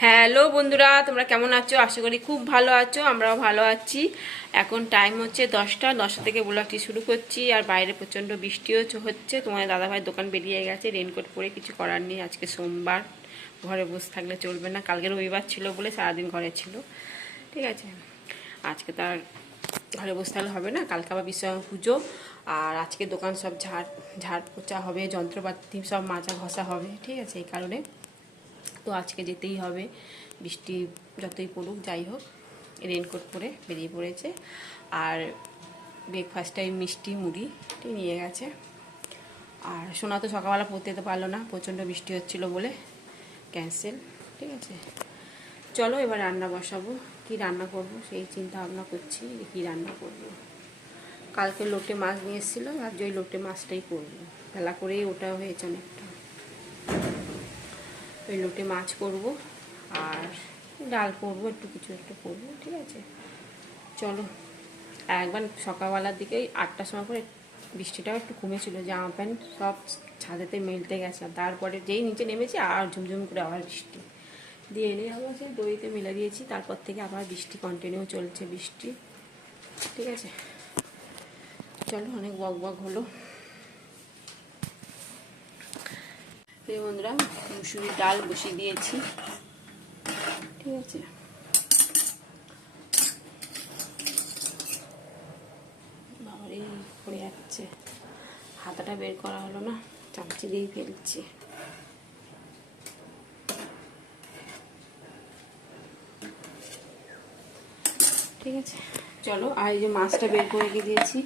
Hello বন্ধুরা, তোমরা কেমন আছো? আশা করি খুব ভালো আছো। আমরাও ভালো আছি। এখন টাইম হচ্ছে 10টা থেকে ব্লগটি শুরু করছি। আর বাইরে প্রচণ্ড বৃষ্টিও হচ্ছে। তোমার দাদাভাই দোকান বেরিয়ে গেছে রেনকোট পরে, কিছু করার নেই। আজকে সোমবার, ঘরে বসে থাকলে চলবে না। কালকে রবিবার ছিল বলে সারাদিন ঘরে ছিল, ঠিক আছে। আজকে তার ঘরে বসে থাকলে হবে না, কালকে আবার বিশ্বকর্মা পুজো। আর আজকে দোকান সব ঝাড় পোছা হবে, যন্ত্রপাতি সব মাজা ঘষা হবে, ঠিক আছে। এই কারণে তো আজকে যেতেই হবে, বৃষ্টি যতই পড়ুক যাই হোক। রেনকোট পরে বেরিয়ে পড়েছে। আর ব্রেকফাস্টটাই মিষ্টি মুড়ি নিয়ে গেছে। আর সোনা তো সকালবেলা পড়তে যেতে পারলো না, প্রচণ্ড বৃষ্টি হচ্ছিলো বলে ক্যান্সেল, ঠিক আছে। চলো এবার রান্না বসাবো। কি রান্না করব সেই চিন্তা ভাবনা করছি, কি রান্না করব। কালকে লোটে মাছ নিয়ে এসেছিলো, আর ওই লোটে মাছটাই করবো। বেলা করেই ওটা হয়েছে অনেকটা। ওই লোটে মাছ করব আর ডাল করবো, একটু কিছু একটা করবো, ঠিক আছে। চলো। একবার সকালবেলার দিকে 8টার সময় করে বৃষ্টিটাও একটু কমেছিল, জামা প্যান্ট সব ছাদেতে মেলতে গেছিলাম। তারপরে যেই নিচে নেমেছি আর ঝুমঝুম করে আবার বৃষ্টি দিয়ে এনে আবার সেই দড়িতে মেলে দিয়েছি। তারপর থেকে আবার বৃষ্টি কন্টিনিউ চলছে, বৃষ্টি, ঠিক আছে। চলো, অনেক বক বক হলো। এই বন্ধুরা, মুসুরির ডাল বসিয়ে দিয়েছি, ঠিক আছে। বাবার এই পড়ে যাচ্ছে, হাতাটা বের করা হলো না, চামচি দিয়েই ফেলছি। ঠিক আছে, চলো। আর এই যে মাছটা বের করে রেখে দিয়েছি,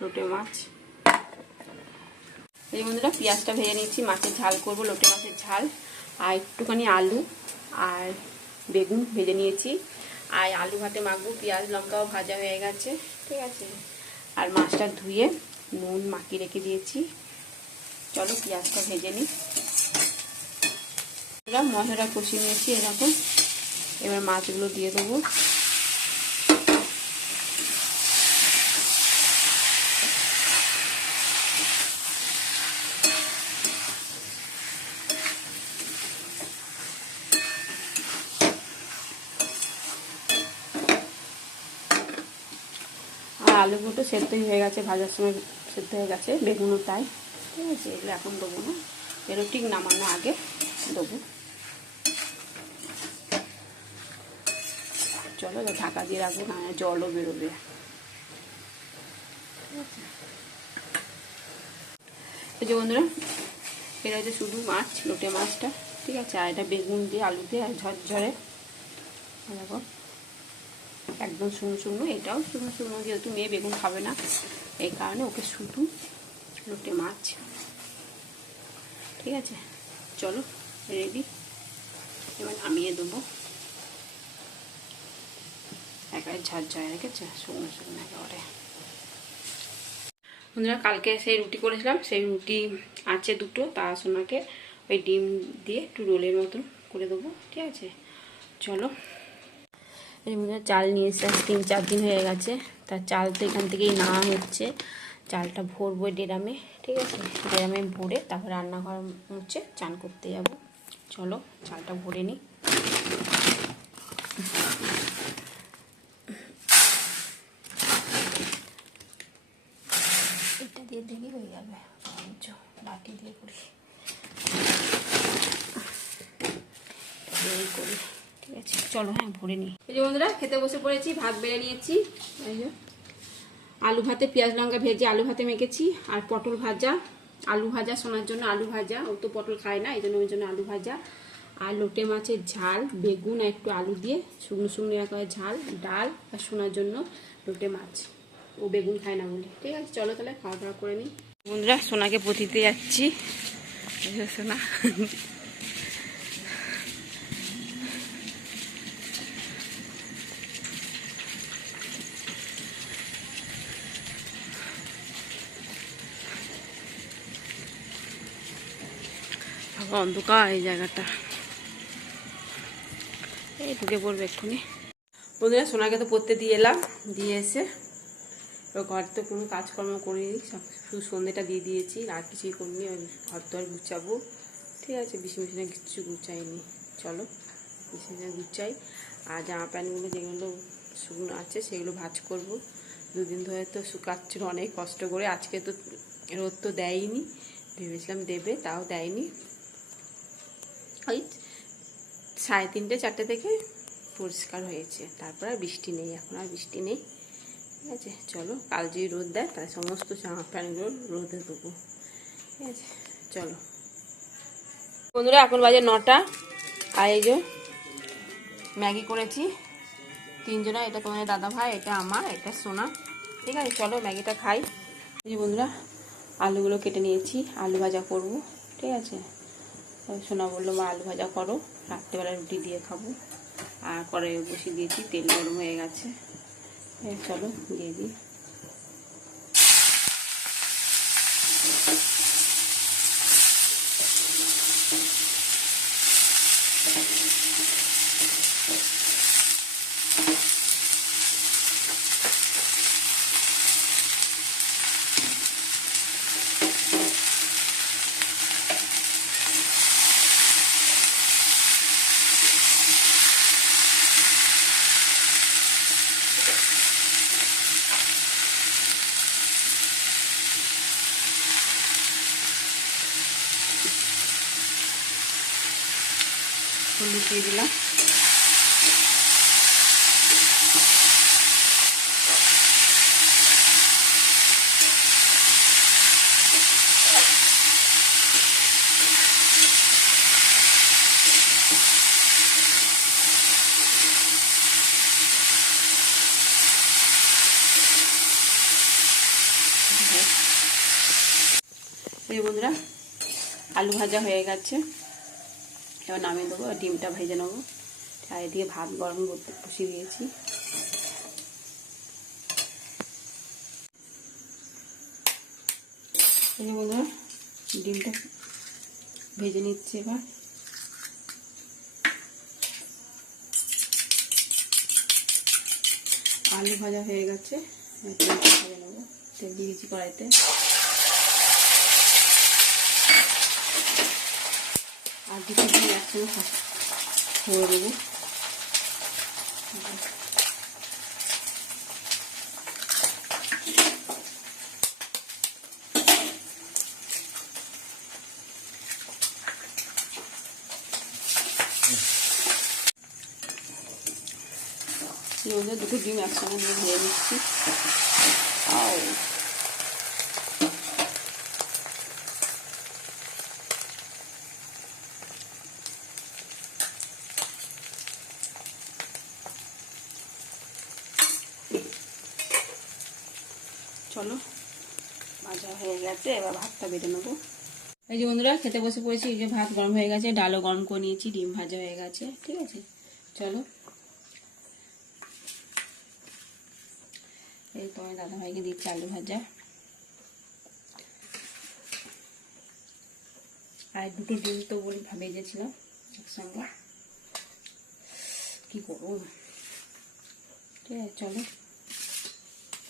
লোটে মাছ। এই বন্ধুরা, পেঁয়াজটা ভেজে নিচ্ছি, মাছের ঝাল করব, লোটে মাছের ঝাল। আর একটুখানি আলু আর বেগুন ভেজে নিয়েছি। আর আলু ভাতে মাখবো, পেঁয়াজ লঙ্কাও ভাজা হয়ে গেছে, ঠিক আছে। আর মাছটা ধুয়ে নুন মাখিয়ে রেখে দিয়েছি। চলো পেঁয়াজটা ভেজে নিই। মশলাটা কষিয়ে নিয়েছি এরকম। এবার মাছগুলো দিয়ে দেবো। আর আলুগুলো সেদ্ধই হয়ে গেছে, ভাজার সময় সেদ্ধ হয়ে গেছে, বেগুনও তাই, ঠিক আছে। এগুলো এখন দেবো না, এগুলো ঠিক নামানো আগে দেবো। চলো ঢাকা দিয়ে রাখবো, না জলও বেরোবে, ঠিক আছে। এই যে বন্ধুরা, এটা হচ্ছে শুধু মাছ, লোটে মাছটা, ঠিক আছে। আর এটা বেগুন দিয়ে আলু দিয়ে আর ঝরঝরে, দেখো একদম শুকনো শুকনো। এটাও শুকনো শুকনো, যেহেতু মেয়ে বেগুন খাবে না এই কারণে ওকে শুধু লোটে মাছ, ঠিক আছে। চলো রেডি, এবার নামিয়ে দেবো। একেবারে ঝরঝরে রেখেছে, শুকনো শুকনো একেবারে। বন্ধুরা, কালকে সেই রুটি করেছিলাম, সেই রুটি আছে দুটো, তা সোনাকে ওই ডিম দিয়ে একটু রোলের মতন করে দেবো, ঠিক আছে। চলো। এই বন্ধুরা, চাল নিয়ে এসে 3-4 দিন হয়ে গেছে। তার চাল তো এখান থেকেই নেওয়া হচ্ছে। চালটা ভরবো ড্রামে, ঠিক আছে। ড্রামে ভরে তারপর রান্নাঘর মুছে চান করতে যাব। চলো চালটা ভরে নিই। এটা দিয়ে দেখি হয়ে যাবে, বাটি দিয়ে করি, এই করি, ঠিক আছে। চলো, হ্যাঁ ভরে নিই। এই যে বন্ধুরা, খেতে বসে পড়েছি, ভাত বেড়ে নিয়েছি। এই যে আলু ভাতে পেঁয়াজ লঙ্কা ভেজে আলু ভাতে মেখেছি। আর পটল ভাজা, আলু ভাজা, সোনার জন্য আলু ভাজা, ও তো পটল খায় না, এই জন্য ওই জন্য আলু ভাজা। আর লোটে মাছের ঝাল, বেগুন আর একটু আলু দিয়ে শুকনো শুকনো এরকম ঝাল, ডাল। আর সোনার জন্য লোটে মাছ, ও বেগুন খায় না বলে, ঠিক আছে। চলো তাহলে খাওয়া দাওয়া করে নিই। বন্ধুরা, সোনাকে পতিতে যাচ্ছি, সোনা অন্ধকার এই জায়গাটা, এই ঢুকে পড়বে এক্ষুনি। বন্ধুরা, সোনাকে তো পড়তে দিয়ে এলাম, দিয়ে এসে ঘরে তো কোনো কাজকর্ম করিনি, শুধু সন্ধ্যেটা দিয়ে দিয়েছি, আর কিছুই করিনি। ঘর তো আর গুছাবো, ঠিক আছে। বেশি কিছু গুছাইনি। চলো সেটা গুছাই। আর জামা প্যান্টগুলো যেগুলো শুকনো আছে সেগুলো ভাঁজ করব। দুদিন ধরে তো শুকাচ্ছিল অনেক কষ্ট করে, আজকে তো রোদ তো দেয়নি, ভেবেছিলাম দেবে তাও দেয়নি। ওই 3:30 4টে থেকে পরিষ্কার হয়েছে, তারপর আর বৃষ্টি নেই, এখন আর বৃষ্টি নেই। ঠিক আছে চলো, কাল যদি রোদ দেয় তাহলে সমস্ত জামা প্যান্টগুলো রোদে দেবো। ঠিক আছে চলো বন্ধুরা, এখন বাজে 9টা। আর এই যে ম্যাগি করেছি 3 জনা, এটা তোমাদের দাদা ভাই, এটা আমার, এটা সোনা। ঠিক আছে চলো ম্যাগিটা খাই। এই যে বন্ধুরা, আলুগুলো কেটে নিয়েছি, আলু ভাজা করব। ঠিক আছে, সোনা বললো মা আলু ভাজা করো, রাত্রেবেলা রুটি দিয়ে খাবো। আর কড়াই বসিয়ে দিয়েছি, তেল গরম হয়ে গেছে, চলো দিয়ে দিই। হলুদ দিয়ে দিলাম। এই বন্ধুরা, আলু ভাজা হয়ে গেছে, এবার নামিয়ে দেবো, ডিমটা ভেজে নেবো। চারিদিকে ভাত গরম করতে বসিয়ে দিয়েছি। এই যে বন্ধুরা, ডিমটা ভেজে নিচ্ছে এবার। আলু ভাজা হয়ে গেছে, ডিমটা ভেজে নেবো। তেল দিয়েছি কড়াইতে, আর দুটো ডিম একসঙ্গে করে দেবো। দুটো ডিম একসঙ্গে দিয়ে ভেজে নিচ্ছি। চলো ভাজা হয়ে গেছে, এবার ভাতটা বেটে নেবো। এই যে বন্ধুরা, খেতে বসে পড়েছি। এই যে ভাত গরম হয়ে গেছে, ডালও গরম করে নিয়েছি, ডিম ভাজা হয়ে গেছে। ঠিক আছে চলো, এই তোমার দাদা ভাইকে দিচ্ছি আলু ভাজা। আর দুটো ডিম তো বলি ভেজেছিলাম একসঙ্গে, কি করবো। ঠিক আছে চলো।